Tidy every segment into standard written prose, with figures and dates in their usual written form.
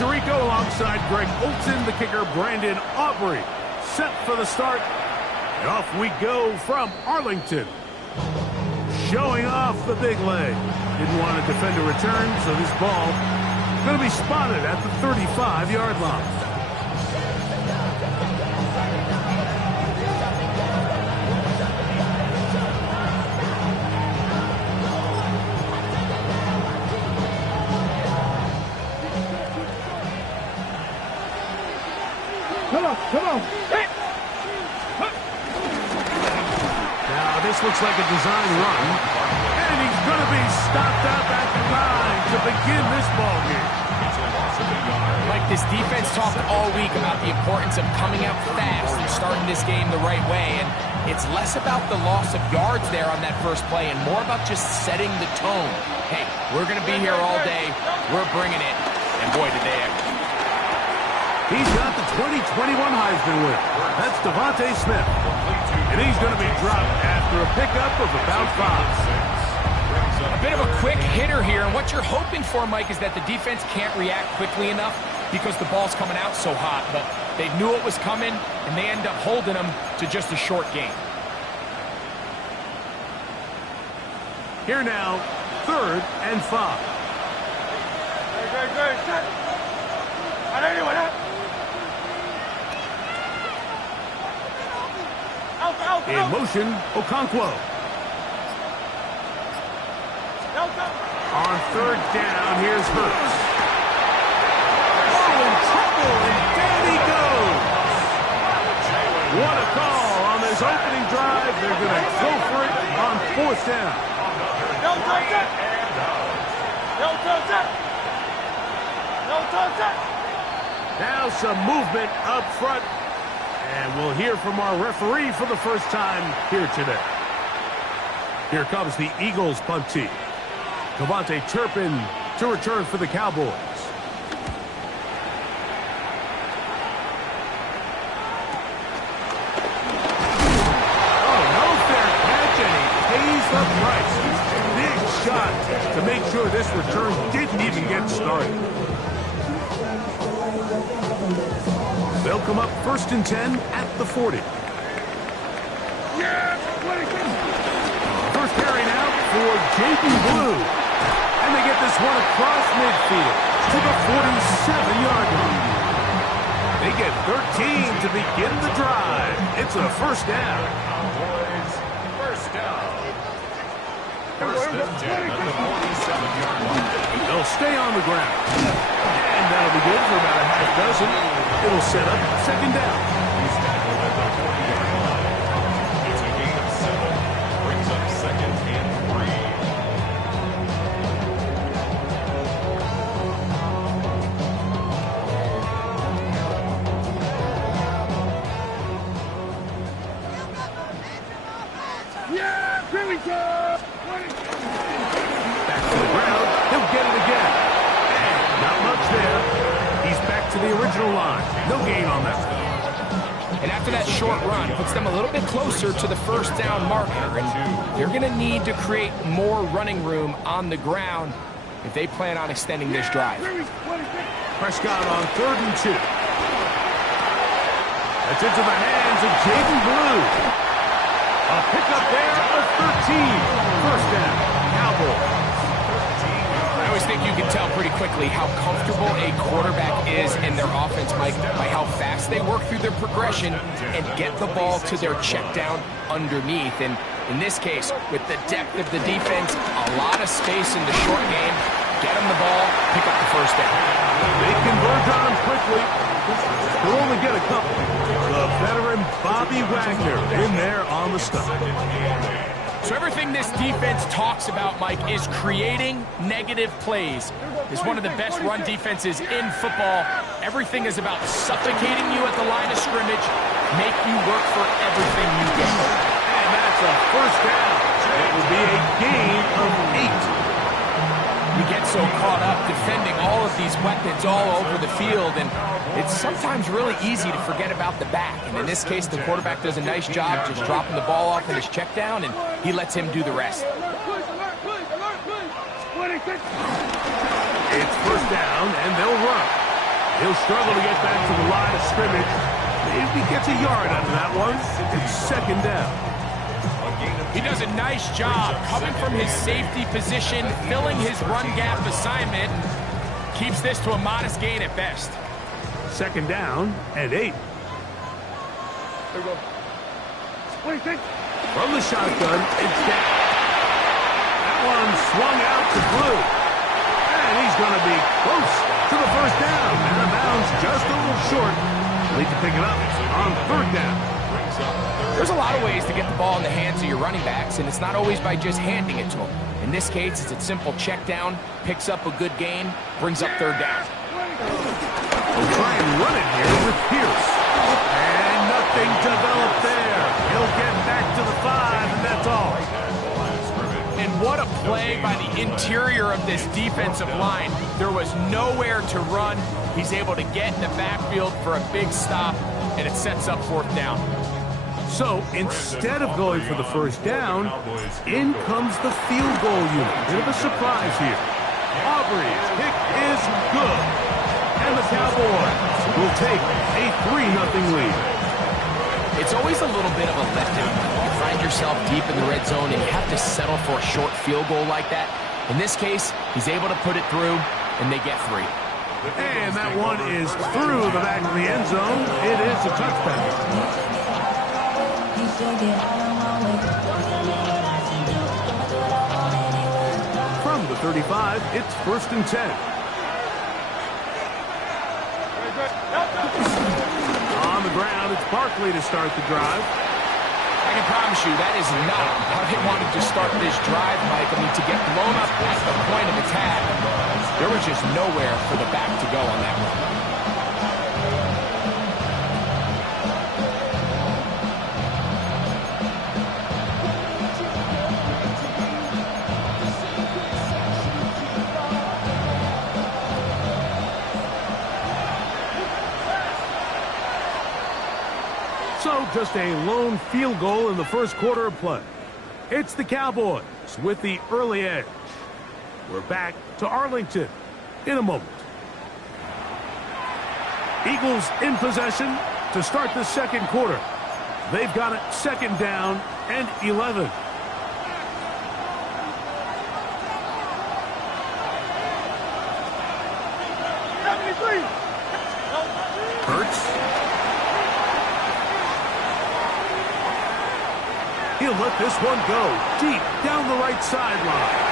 Tirico alongside Greg Olson, the kicker Brandon Aubrey. Set for the start. And off we go from Arlington. Showing off the big leg. Didn't want to defend a return, so this ball is going to be spotted at the 35-yard line. Come on. Now, this looks like a design run. And he's going to be stopped up at the line to begin this ball game. Like, this defense talked all week about the importance of coming out fast and starting this game the right way. And it's less about the loss of yards there on that first play and more about just setting the tone. Hey, we're going to be here all day. We're bringing it. And boy, did they ever. He's got the 2021 Heisman winner. That's Devontae Smith. And he's going to be dropped after a pickup of about 5. A bit of a quick hitter here, and what you're hoping for, Mike, is that the defense can't react quickly enough because the ball's coming out so hot. But they knew it was coming, and they end up holding them to just a short gain. Here now, 3rd and 5. In motion, Okonkwo. On 3rd down, here's Hurts. Oh, in trouble, and down he goes. What a call on this opening drive. They're going to go for it on 4th down. Now some movement up front. And we'll hear from our referee for the first time here today. Here comes the Eagles punt team. Devontae Turpin to return for the Cowboys. Oh, no fair catch, and he pays the price. Big shot to make sure this return didn't even get started. They'll come up 1st and 10 at the 40. First carry now for Jaden Blue. And they get this one across midfield to the 47-yard line. They get 13 to begin the drive. It's a 1st down. First down. 1st and 10 at the 47-yard line. They'll stay on the ground. And that'll be good for about a half dozen. It'll set up 2nd down. He's tackled at the 40-yard line. It's a gain of 7. Brings up 2nd and 3. Yeah, here we go. Back to the ground. He'll get it again. And not much there. He's back to the original line. No gain on that. And after that short run, puts them a little bit closer to the 1st down marker. And they're going to need to create more running room on the ground if they plan on extending this drive. Prescott on 3rd and 2. That's into the hands of Jaden Blue. A pickup there of 13. 1st down, Cowboys. I always think you can tell pretty quickly how comfortable a quarterback is in their offense, Mike, by how fast they work through their progression and get the ball to their check down underneath. And in this case, with the depth of the defense, a lot of space in the short game, get them the ball, pick up the 1st down. They converge on him quickly. They'll only get a couple. The veteran Bobby Wagner in there on the stop. So everything this defense talks about, Mike, is creating negative plays. It's one of the best run defenses in football. Everything is about suffocating you at the line of scrimmage, make you work for everything you get. And that's a 1st down. It will be a gain of 8. You get so caught up defending all of these weapons all over the field, and it's sometimes really easy to forget about the back. And in this case, the quarterback does a nice job just dropping the ball off in his check down, and he lets him do the rest. It's 1st down, and they'll run. He'll struggle to get back to the line of scrimmage. Maybe gets a yard out of that one. It's second down. He does a nice job coming from his safety position, filling his run gap assignment. Keeps this to a modest gain at best. Second down and 8. There you go. What do you think? From the shotgun, it's down. That one swung out to Blue. And he's going to be close to the first down. Out of bounds, just a little short. Need to pick it up on third down. There's a lot of ways to get the ball in the hands of your running backs, and it's not always by just handing it to them. In this case, it's a simple check down, picks up a good gain, brings up third down. We'll try and run it here with Pierce. And nothing developed there. He'll get back to the 5, and that's all. And what a play by the interior of this defensive line. There was nowhere to run. He's able to get in the backfield for a big stop, and it sets up fourth down. So instead of going for the first down, in comes the field goal unit. Bit of a surprise here. Aubrey's kick is good. And the Cowboys will take a 3-0 lead. It's always a little bit of a letdown. You find yourself deep in the red zone and you have to settle for a short field goal like that. In this case, he's able to put it through, and they get 3. And that one is through the back of the end zone. It is a touchdown. From the 35, it's 1st and 10. On the ground, it's Barkley to start the drive. I can promise you that is not how they wanted to start this drive, Mike. I mean, to get blown up at the point of attack, there was just nowhere for the back to go on that one. So just a lone field goal in the first quarter of play. It's the Cowboys with the early edge. We're back to Arlington in a moment. Eagles in possession to start the second quarter. They've got it second down and 11. Hurts. He'll let this one go deep down the right sideline.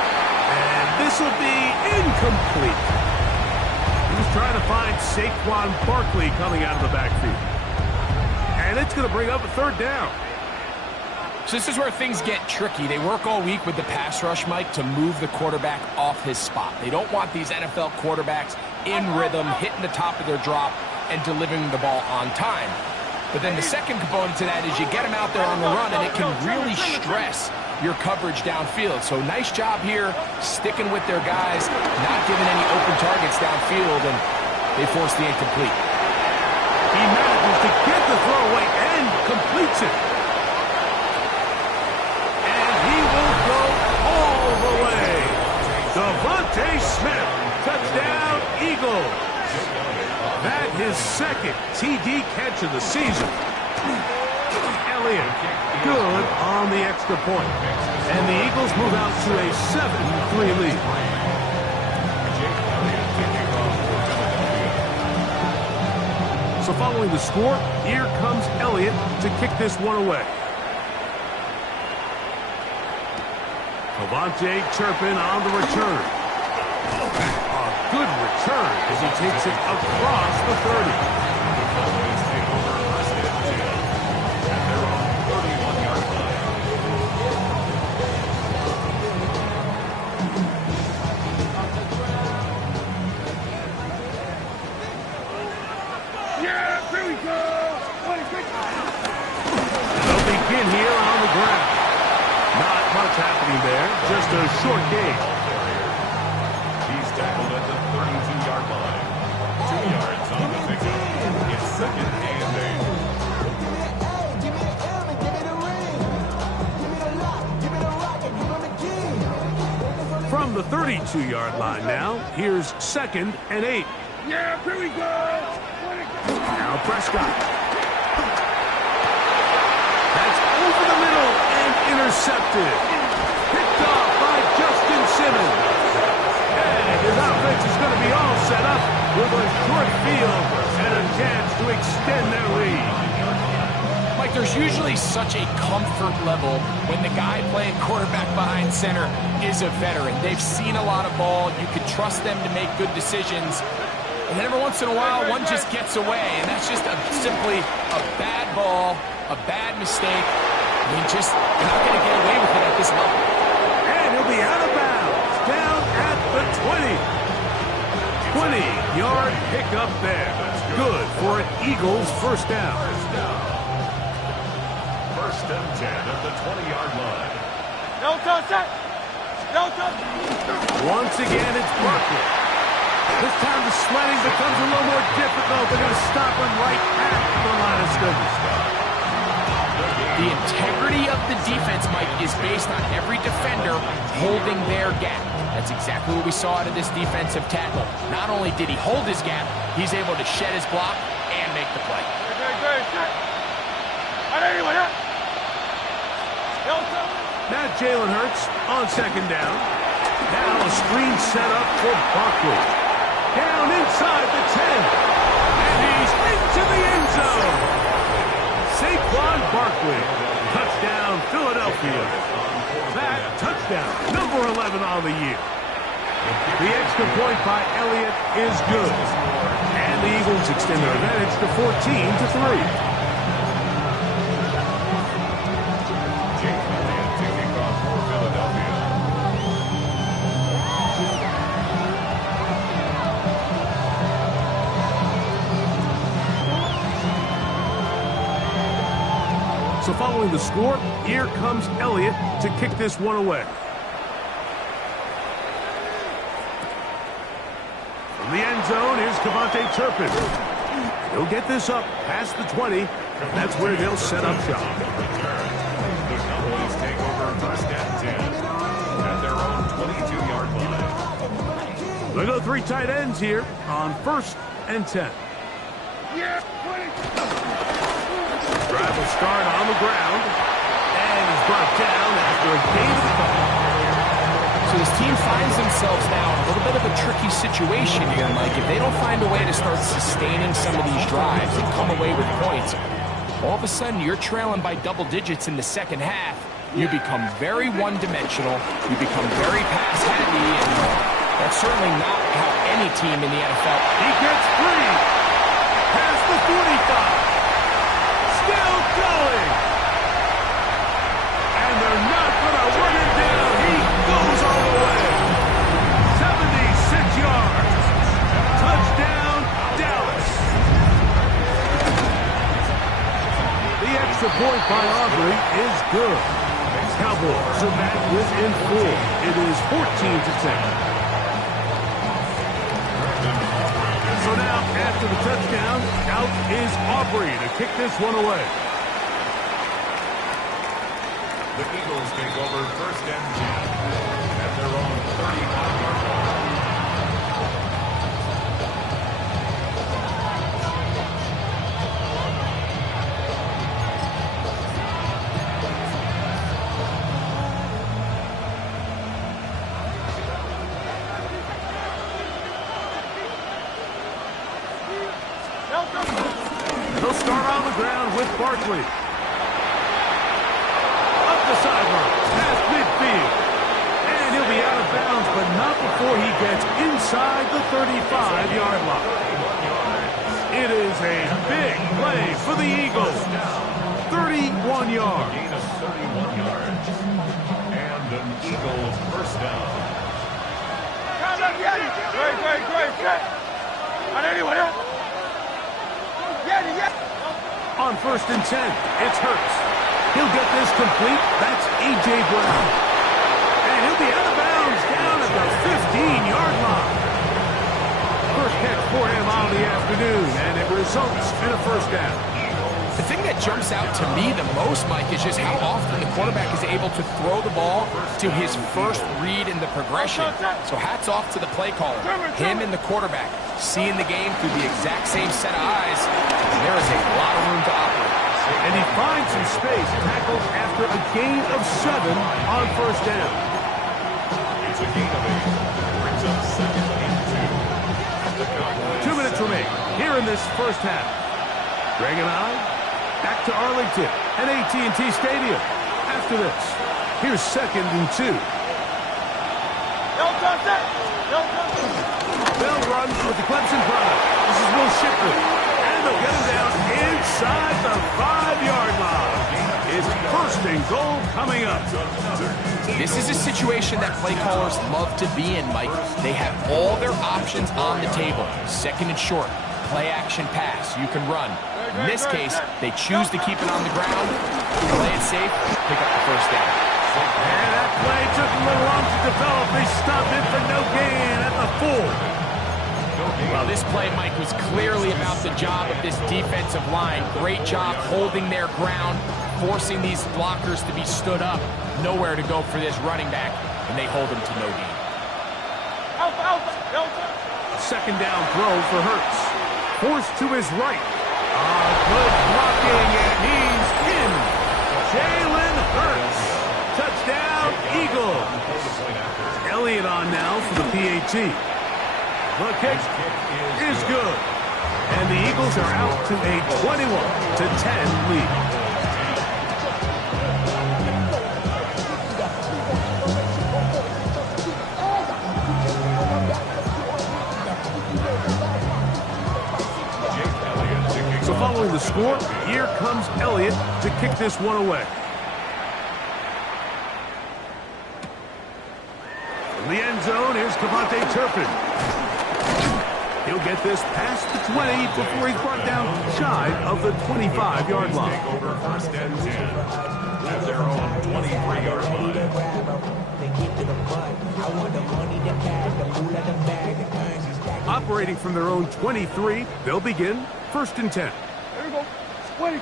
And this will be incomplete. He was trying to find Saquon Barkley coming out of the backfield. And it's going to bring up a third down. So this is where things get tricky. They work all week with the pass rush, Mike, to move the quarterback off his spot. They don't want these NFL quarterbacks in rhythm, hitting the top of their drop, and delivering the ball on time. But then the second component to that is you get them out there on the run, and it can really stress your coverage downfield. So nice job here, sticking with their guys, not giving any open targets downfield, and they force the incomplete. He manages to get the throw away and completes it. And he will go all the way. Devontae Smith, touchdown Eagles. That his second TD catch of the season. Elliott, good on the extra point. And the Eagles move out to a 7-3 lead. So following the score, here comes Elliott to kick this one away. Devontae Turpin on the return. A good return as he takes it across the 30. Yeah, here we go. They'll begin here on the ground. Not much happening there, just a short gain. He's tackled at the 32-yard line. 2 yards on the pickup. It's second and 8. From the 32-yard line now, here's second and 8. Yeah, here we go. Prescott. That's over the middle and intercepted. Picked off by Justin Simmons. And his offense is going to be all set up with a short field and a chance to extend their lead. Mike, there's usually such a comfort level when the guy playing quarterback behind center is a veteran. They've seen a lot of ball. You can trust them to make good decisions. And then every once in a while, one just gets away. And that's just simply a bad ball, a bad mistake. I mean, just you're not going to get away with it at this level. And he'll be out of bounds, down at the 20. 20-yard pickup there. Good for an Eagles first down. First and 10 at the 20-yard line. No touch. No touch. Once again, it's Barkley. This time the sledding becomes a little more difficult. They're going to stop him right at the line of scrimmage. The integrity of the defense, Mike, is based on every defender holding their gap. That's exactly what we saw out of this defensive tackle. Not only did he hold his gap, he's able to shed his block and make the play. Now Jalen Hurts on second down. Now a screen set up for Barkley. Down inside the 10. And he's into the end zone. Saquon Barkley. Touchdown, Philadelphia. That touchdown, number 11 on the year. The extra point by Elliott is good. And the Eagles extend their advantage to 14-3. So following the score, here comes Elliott to kick this one away. From the end zone, here's Devontae Turpin. He'll get this up past the 20. That's where they'll set up shop. The Cowboys take over first and 10 at their own 22-yard line. They'll go three tight ends here on first and 10. Drive will start on the ground, and he's brought down after a gain of the ball. So this team finds themselves now in a little bit of a tricky situation here, Mike. If they don't find a way to start sustaining some of these drives and come away with points, all of a sudden you're trailing by double digits in the second half. You become very one-dimensional. You become very pass-heavy, and that's certainly not how any team in the NFL. He gets free. Past the 45. Still going. And they're not going to run it down. He goes all the way. 76 yards. Touchdown, Dallas. The extra point by Aubrey is good. Cowboys are back within 4. It is 14-10. So now, after the touchdown, out is Aubrey to kick this one away. The Eagles take over first and 10 at their own 35-yard line. They'll start on the ground with Barkley. Up the sideline, past midfield. And he'll be out of bounds, but not before he gets inside the 35-yard line. It is a big play for the Eagles. 31 yards. Gain of 31 yards. And an Eagles first down. On first and 10, it's Hurts. He'll get this complete. That's A.J. Brown. And he'll be out of bounds down at the 15-yard line. First catch for him on the afternoon, and it results in a first down. The thing that jumps out to me the most, Mike, is just how often the quarterback is able to throw the ball to his first read in the progression. So hats off to the play caller, him and the quarterback, seeing the game through the exact same set of eyes. And there is a lot of room to operate. And he finds some space, tackles after a gain of 7 on first down. It's a gain of 8. Brings up second and 2. 2 minutes remain here in this first half. Greg and I back to Arlington and AT&T Stadium. After this, here's second and 2. Bell runs with the Clemson product. This is Will Shipley. And they'll get him down inside the 5-yard line. It's first and goal coming up. This is a situation that play callers love to be in, Mike. They have all their options on the table. Second and short, play action pass. You can run. In this case, they choose to keep it on the ground, play it safe, pick up the first down. And that play took a little long to develop. They stopped it for no gain at the 4. Well, this play, Mike, was clearly about the job of this defensive line. Great job holding their ground, forcing these blockers to be stood up. Nowhere to go for this running back, and they hold him to no gain. A second down throw for Hurts. Forced to his right. Good blocking, and he's in. Jalen Hurts. Touchdown, Eagles. Elliott on now for the PAT. The kick is good. And the Eagles are out to a 21-10 lead. So following the score, here comes Elliott to kick this one away. In the end zone, here's Cavante Turpin. He'll get this past the 20 before he's brought down shy of the 25-yard line. Take over first and 10 at their own 23-yard line. Operating from their own 23, they'll begin first and 10. There we go. 20,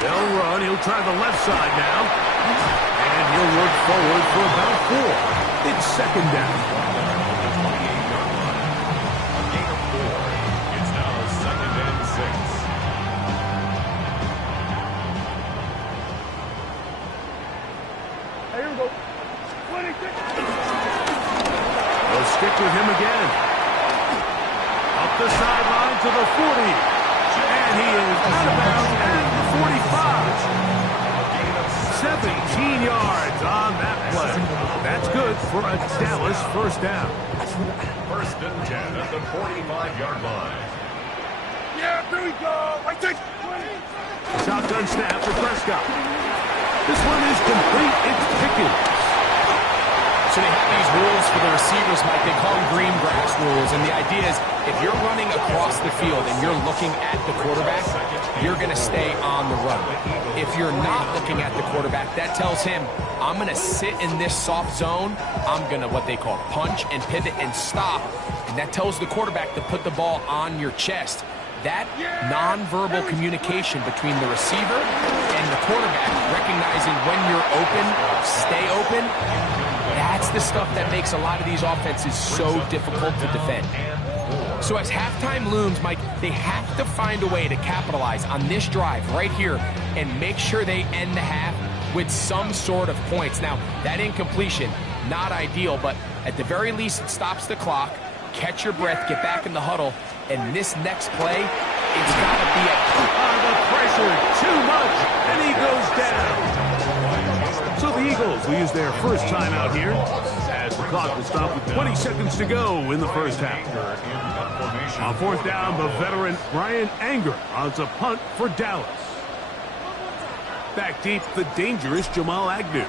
They'll run. He'll try the left side now. And he'll work forward for about 4. It's second down. They'll stick with him again. Up the sideline to the 40. And he is out of bounds at the 45. 17 yards on that play. That's good for a Dallas first down. First and 10 at the 45-yard line. Yeah, there we go. I take 20. Shotgun snap for Prescott. This one is complete. It's Pickens. So they have these rules for the receivers, Mike. They call them green grass rules. And the idea is if you're running across the field and you're looking at the quarterback, you're going to stay on the run. If you're not looking at the quarterback, that tells him, I'm going to sit in this soft zone. I'm going to what they call punch and pivot and stop. And that tells the quarterback to put the ball on your chest. That nonverbal communication between the receiver and the quarterback, recognizing when you're open, stay open, that's the stuff that makes a lot of these offenses so difficult to defend. So as halftime looms, Mike, they have to find a way to capitalize on this drive right here and make sure they end the half with some sort of points. Now, that incompletion, not ideal, but at the very least, it stops the clock. Catch your breath, get back in the huddle, and this next play, it's got to be The pressure, too much, and he goes down. So the Eagles will use their first timeout here as the clock will stop with 20 seconds to go in the first half. On fourth down, the veteran Brian Anger on a punt for Dallas. Back deep, the dangerous Jamal Agnew.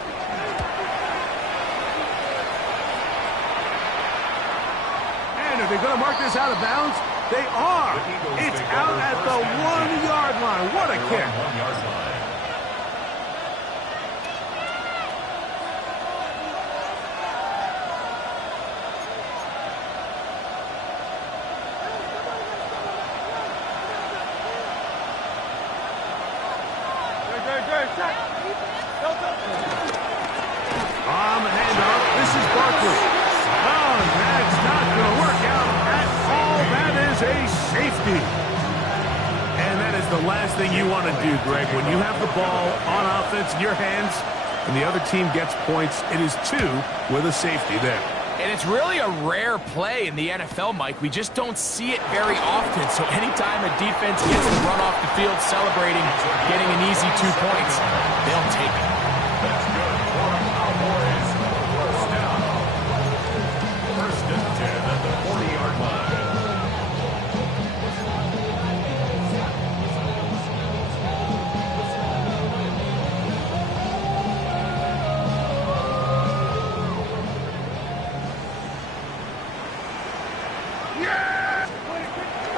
And are they going to mark this out of bounds? They are. It's out at the 1-yard line. What a kick. 1-yard line. On the handoff, this is Barkley. Oh, that's not going to work out. is a safety. And that is the last thing you want to do, Greg. When you have the ball on offense in your hands and the other team gets points, it is 2 with a safety there. And it's really a rare play in the NFL, Mike. We just don't see it very often. So anytime a defense gets to run off the field celebrating, getting an easy 2 points, they'll take it. That's good for the Cowboys. First down. First and 10 at the 40-yard line.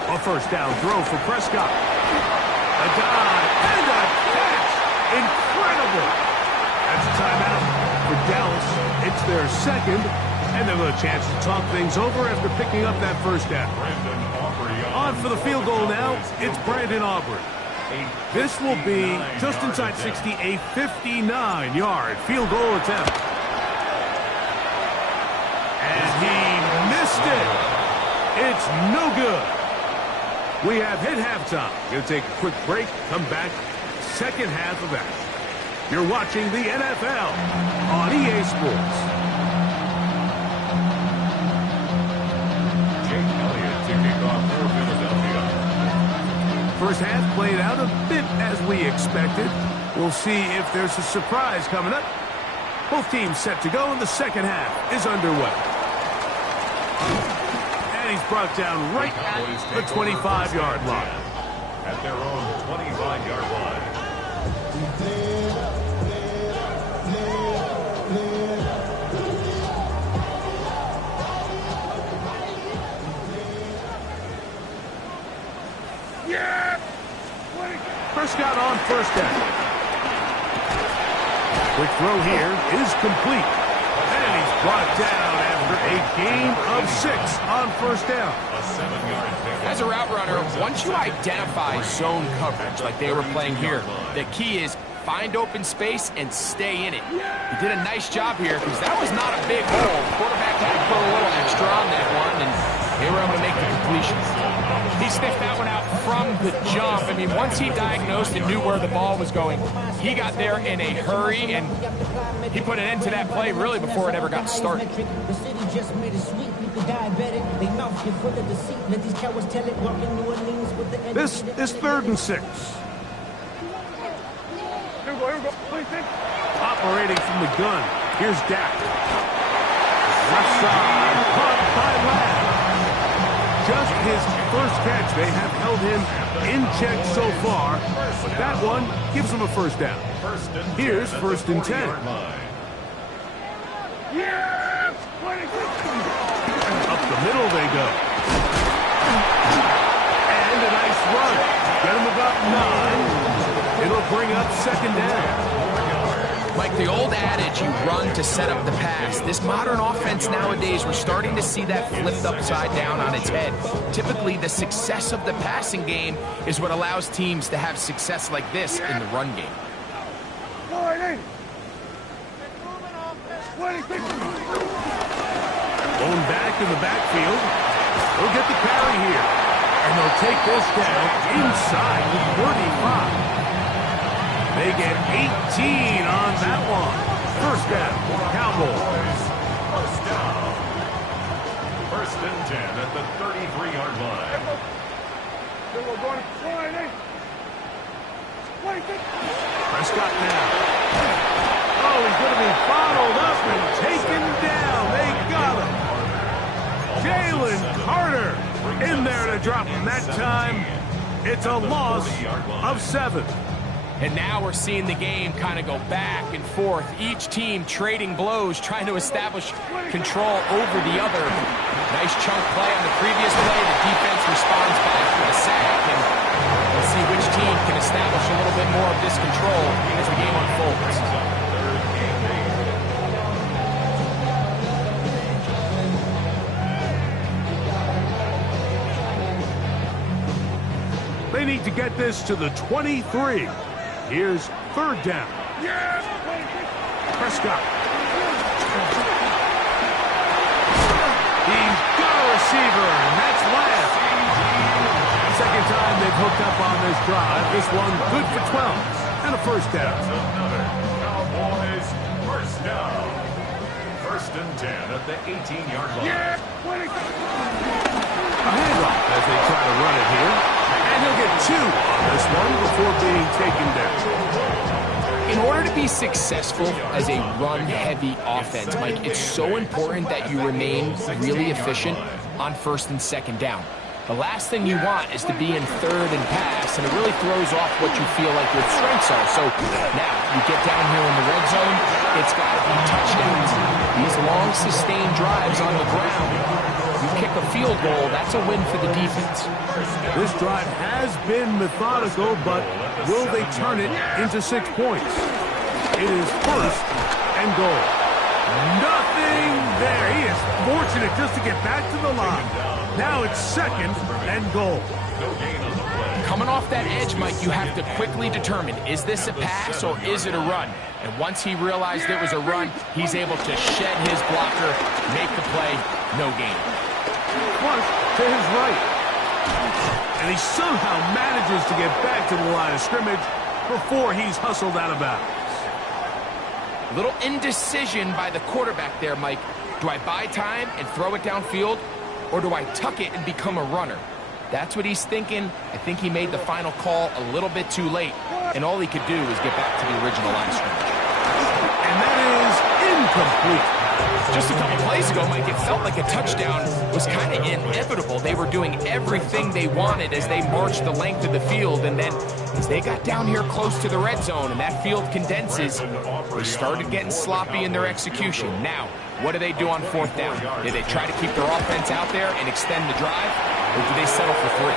A first down throw for Prescott. A dive and a catch. Incredible. That's a timeout for Dallas. It's their second, and they'll have a chance to talk things over after picking up that first down. On for the field goal now, it's Brandon Aubrey. This will be just inside 60, a 59-yard field goal attempt. And he missed it. It's no good. We have hit halftime. Going to take a quick break, come back, second half of action. You're watching the NFL on EA Sports. Jake Elliott to kick off for Philadelphia. First half played out a bit as we expected. We'll see if there's a surprise coming up. Both teams set to go, and the second half is underway. He's brought down right at the 25-yard line. At their own 25-yard line. Prescott on first down. Quick throw here is complete. And he's brought down after a gain of 6 on first down. A 7-yard pickup. As a route runner, once you identify zone coverage like they were playing here, the key is find open space and stay in it. He did a nice job here because that was not a big hole. Quarterback had to put a little extra on that one, and they were able to make the completion. He sniffed that one out from the jump. I mean, once he diagnosed and knew where the ball was going, he got there in a hurry, and he put an end to that play really before it ever got started. This is 3rd and 6. Operating from the gun. Here's Dak. Left side, caught by Lamb. Just his first catch. They have held him in check so far, but that one gives him a first down. Here's 1st and 10. Up the middle they go. And a nice run. Get him about 9. It'll bring up 2nd down. Like the old adage, you run to set up the pass. This modern offense nowadays, we're starting to see that flipped upside down on its head. Typically, the success of the passing game is what allows teams to have success like this in the run game. Going back in the backfield. They'll get the carry here. And they'll take this down inside the 35. They get 18 on that one. First down, Cowboys. First down. 1st and 10 at the 33-yard line. Prescott now. Oh, he's going to be bottled up and taken down. They got him. Jalen Carter in there to drop him that time. It's a loss of 7. And now we're seeing the game kind of go back and forth. Each team trading blows, trying to establish control over the other. Nice chunk play on the previous play. The defense responds back with a sack. And let's see which team can establish a little bit more of this control as the game unfolds. They need to get this to the 23. Here's 3rd down. Prescott. He's got a receiver, and that's Lamb. time they've hooked up on this drive. This one good for 12 and a first down. Another Cowboys first down. First and 10 at the 18-yard line. A handoff as they try to run it here. And he'll get 2 on this one before being taken down. In order to be successful as a run-heavy offense, Mike, it's so important that you remain really efficient on first and second down. The last thing you want is to be in third and pass, and it really throws off what you feel like your strengths are. So now you get down here in the red zone, it's got to be touchdowns. These long, sustained drives on the ground. You kick a field goal, that's a win for the defense. This drive has been methodical, but will they turn it into 6 points? It is first and goal. Nothing there. He is fortunate just to get back to the line. Now it's second and goal. Coming off that edge, Mike, you have to quickly determine, is this a pass or is it a run? And once he realized it was a run, he's able to shed his blocker, make the play, no gain. Flush to his right. And he somehow manages to get back to the line of scrimmage before he's hustled out of bounds. Little indecision by the quarterback there, Mike. Do I buy time and throw it downfield, or do I tuck it and become a runner? That's what he's thinking. I think he made the final call a little bit too late, and all he could do is get back to the original line of scrimmage. And that is incomplete. Just a couple plays ago, Mike, it felt like a touchdown was kind of inevitable. They were doing everything they wanted as they marched the length of the field, and then as they got down here close to the red zone and that field condenses, they started getting sloppy in their execution. Now, what do they do on fourth down? Do they try to keep their offense out there and extend the drive, or do they settle for 3?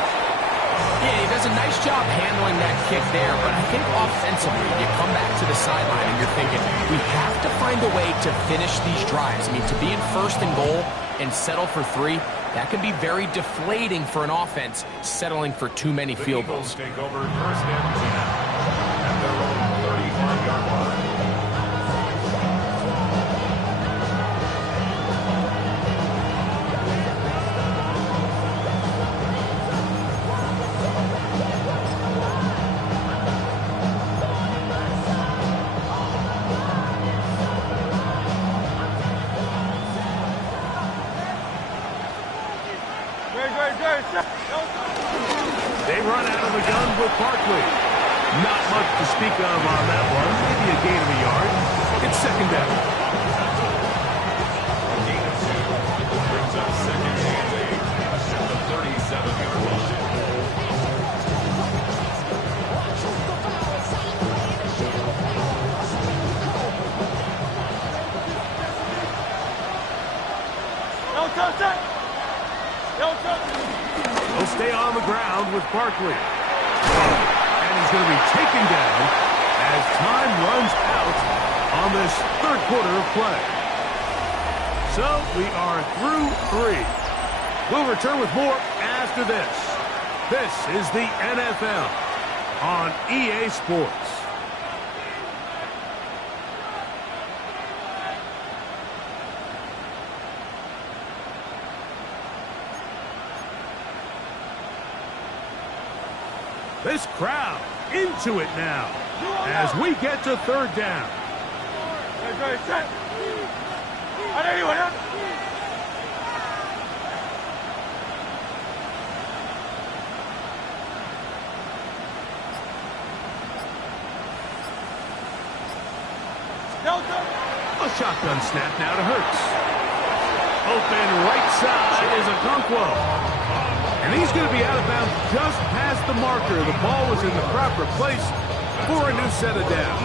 Yeah, he does a nice job handling that kick there, but I think offensively, you come back to the sideline and you're thinking, we have to find a way to finish these drives. I mean, to be in first and goal and settle for 3, that can be very deflating for an offense settling for too many field goals. Take over first and 10 at their own 35-yard line. They run out of the gun with Barkley. Not much to speak of on that one. Maybe a gain of a yard. It's second down. Gain of 2 brings up second and 8 at the 37-yard line. He'll stay on the ground with Barkley. And he's going to be taken down as time runs out on this third quarter of play. So we are through 3. We'll return with more after this. This is the NFL on EA Sports. This crowd into it now as we get to third down. A shotgun snap now to Hurts. Open right side is Okonkwo. And he's going to be out of bounds just past the marker. The ball was in the proper place for a new set of downs.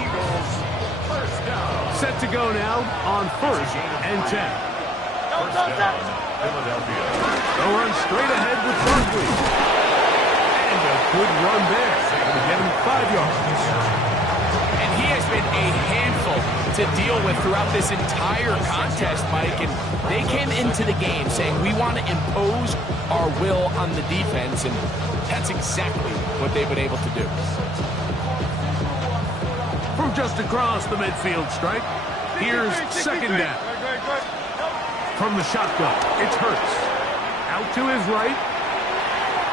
Set to go now on first and 10. Philadelphia. They'll run straight ahead with Barkley. And a good run there. Going to get him 5 yards. And he has been a handful to deal with throughout this entire contest, Mike. And they came into the game saying, we want to impose our will on the defense, and that's exactly what they've been able to do. From just across the midfield stripe, here's second down. From the shotgun, it's Hurts. Out to his right.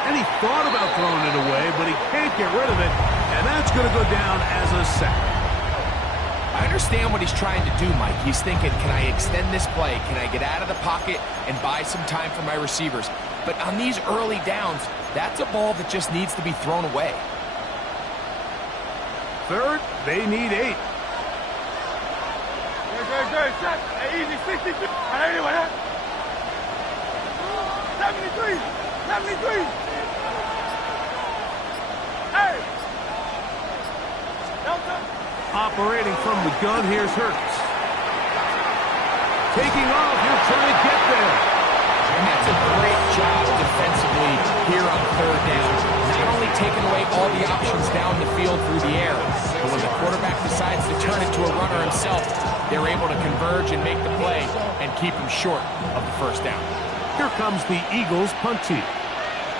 And he thought about throwing it away, but he can't get rid of it. And that's going to go down as a sack. I understand what he's trying to do, Mike. He's thinking, can I extend this play? Can I get out of the pocket and buy some time for my receivers? But on these early downs, that's a ball that just needs to be thrown away. Third, they need 8. Good. Shot. Easy. 63. Anyway, 73. 73. Hey. Delta. Operating from the gun, here's Hurts. Taking off, he'll try to get there. And that's a great job defensively here on third down. Not only taking away all the options down the field through the air, but when the quarterback decides to turn it to a runner himself, they're able to converge and make the play and keep him short of the first down. Here comes the Eagles punt team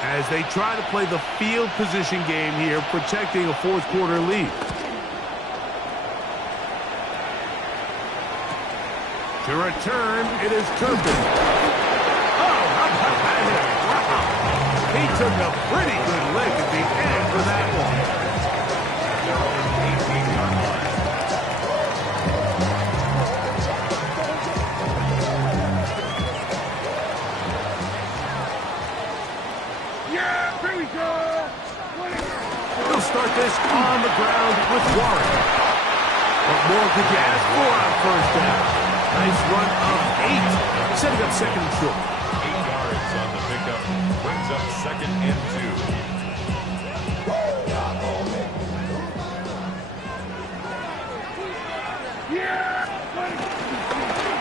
as they try to play the field position game here, protecting a fourth quarter lead. To return, it is Turpin. Oh, how about that hit? Wow. He took a pretty good lick at the end for that one. Yeah, here we go. He'll start this on the ground with Warren. What more could you ask for on first down? Nice run of 8, setting up second and short. 8 yards on the pickup, brings up second and 2.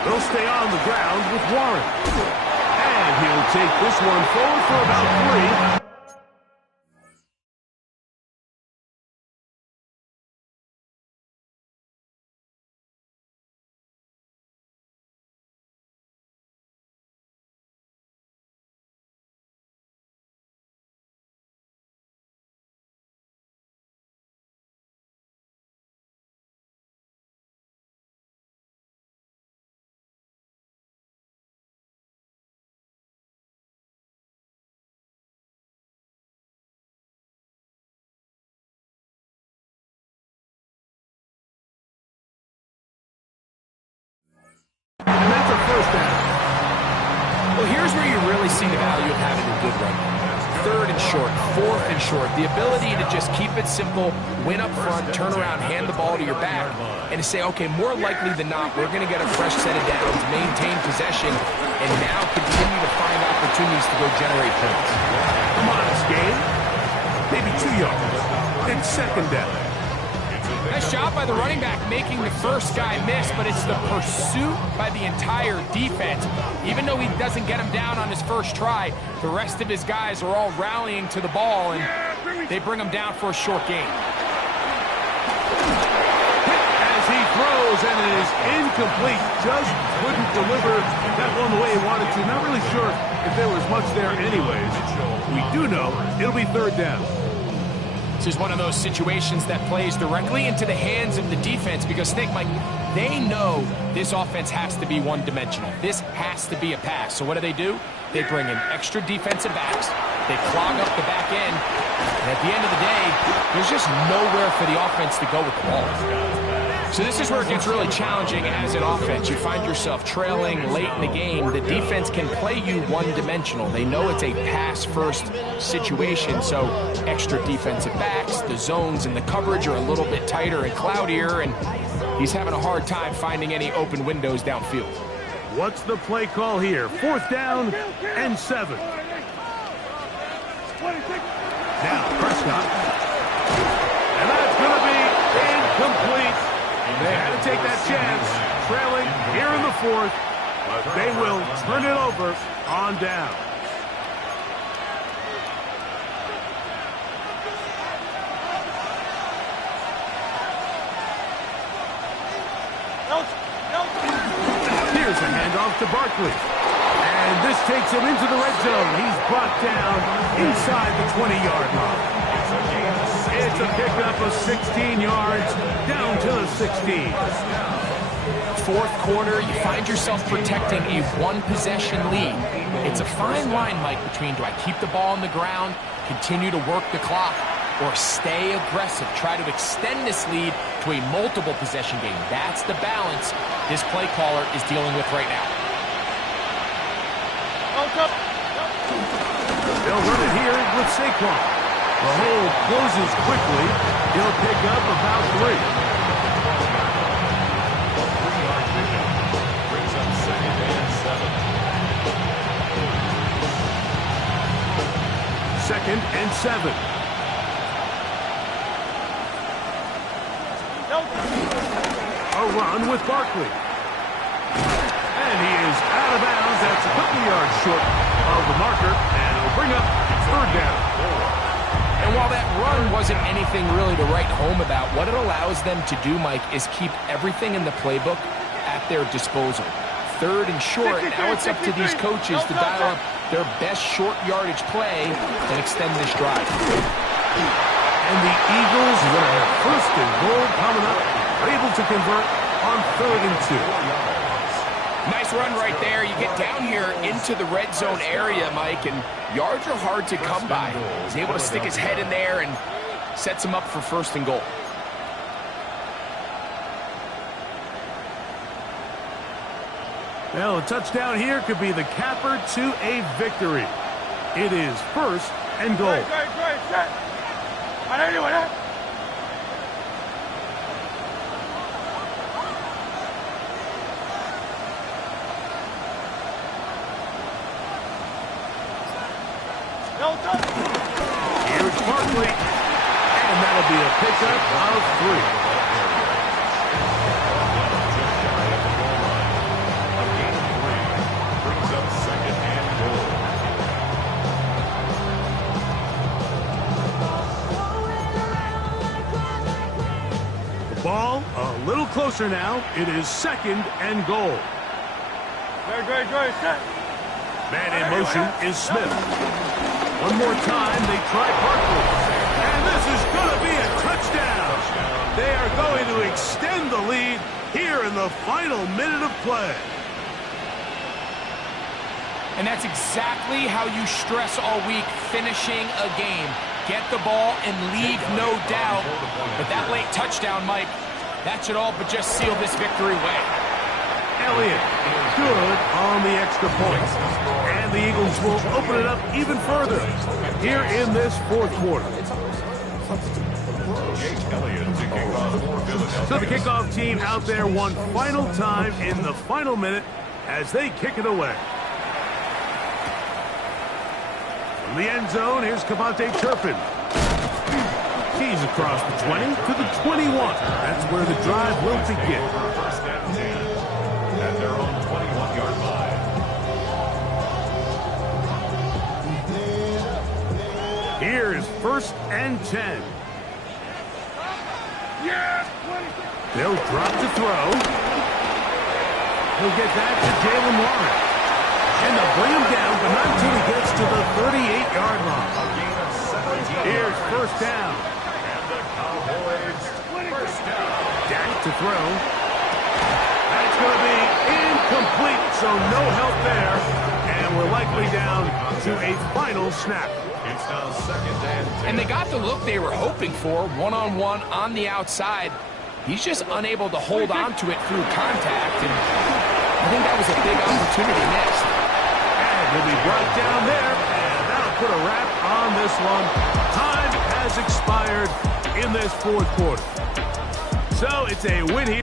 They'll stay on the ground with Warren. And he'll take this one forward for about 3. And that's a first down. Well, here's where you really see the value of having a good run. Third and short, fourth and short. The ability to just keep it simple, win up front, turn around, hand the ball to your back, and to say, okay, more likely than not, we're going to get a fresh set of downs, maintain possession, and now continue to find opportunities to go generate points. Come on, this game. Maybe 2 yards. It's second down. Nice job by the running back making the first guy miss, but it's the pursuit by the entire defense. Even though he doesn't get him down on his first try, the rest of his guys are all rallying to the ball, and they bring him down for a short gain. As he throws, and it is incomplete. Just couldn't deliver that one the way he wanted to. Not really sure if there was much there anyways. We do know it'll be third down. This is one of those situations that plays directly into the hands of the defense because, think, Mike, they know this offense has to be one-dimensional. This has to be a pass. So what do? They bring in extra defensive backs. They clog up the back end. And at the end of the day, there's just nowhere for the offense to go with the ball. So this is where it gets really challenging as an offense. You find yourself trailing late in the game. The defense can play you one-dimensional. They know it's a pass-first situation, so extra defensive backs, the zones and the coverage are a little bit tighter and cloudier, and he's having a hard time finding any open windows downfield. What's the play call here? Fourth down and 7. Now Prescott. And that's going to be incomplete. They had to take that chance, trailing here in the fourth. They will turn it over on down. Here's a handoff to Barkley. And this takes him into the red zone. He's brought down inside the 20-yard line. It's a pickup of 16 yards down to the 16. Fourth quarter, you find yourself protecting a one-possession lead. It's a fine line, Mike, between do I keep the ball on the ground, continue to work the clock, or stay aggressive, try to extend this lead to a multiple possession game. That's the balance this play caller is dealing with right now. They'll run it here with Saquon. The hole closes quickly. He'll pick up about 3. Brings up 2nd and 7. 2nd and 7. A run with Barkley. And he is out of bounds. That's a couple yards short of the marker. And it'll bring up 3rd down. And while that run wasn't anything really to write home about, what it allows them to do, Mike, is keep everything in the playbook at their disposal. 3rd and short, now it's up to these coaches to dial up their best short yardage play and extend this drive. And the Eagles are going to have 1st and goal coming up. They're able to convert on 3rd and 2. Nice run right there. You get down here into the red zone area, Mike, and yards are hard to come by. He's able to stick his head in there and sets him up for 1st and goal. Well, a touchdown here could be the capper to a victory. It is 1st and goal. Here's Barkley, and that'll be a pickup of 3. Brings up 2nd and goal. The ball a little closer now. It is 2nd and goal. Man in motion is Smith. One more time, they try Barkley. And this is going to be a touchdown. They are going to extend the lead here in the final minute of play. And that's exactly how you stress all week, finishing a game. Get the ball and leave no doubt. But that late touchdown, Mike, that should all but just seal this victory away. Elliott, good on the extra point. And the Eagles will open it up even further here in this 4th quarter. So the kickoff team out there one final time in the final minute as they kick it away. From the end zone, here's Cavante Turpin. He's across the 20 to the 21. That's where the drive will begin. First and 10 at their own 21-yard line. Here's 1st and 10. They'll drop to throw. He'll get that to Jalen Warren. And they'll bring him down, but not until he gets to the 38-yard line. Here's 1st down. And the Cowboys 1st down. Dak to throw. That's going to be incomplete, so no help there. And we're likely down to a final snap. It's now 2nd and 10. And they got the look they were hoping for, one-on-one on the outside. He's just unable to hold on to it through contact, and I think that was a big opportunity missed. And he'll be brought down there, and that'll put a wrap on this one. Time has expired in this 4th quarter. So it's a win here.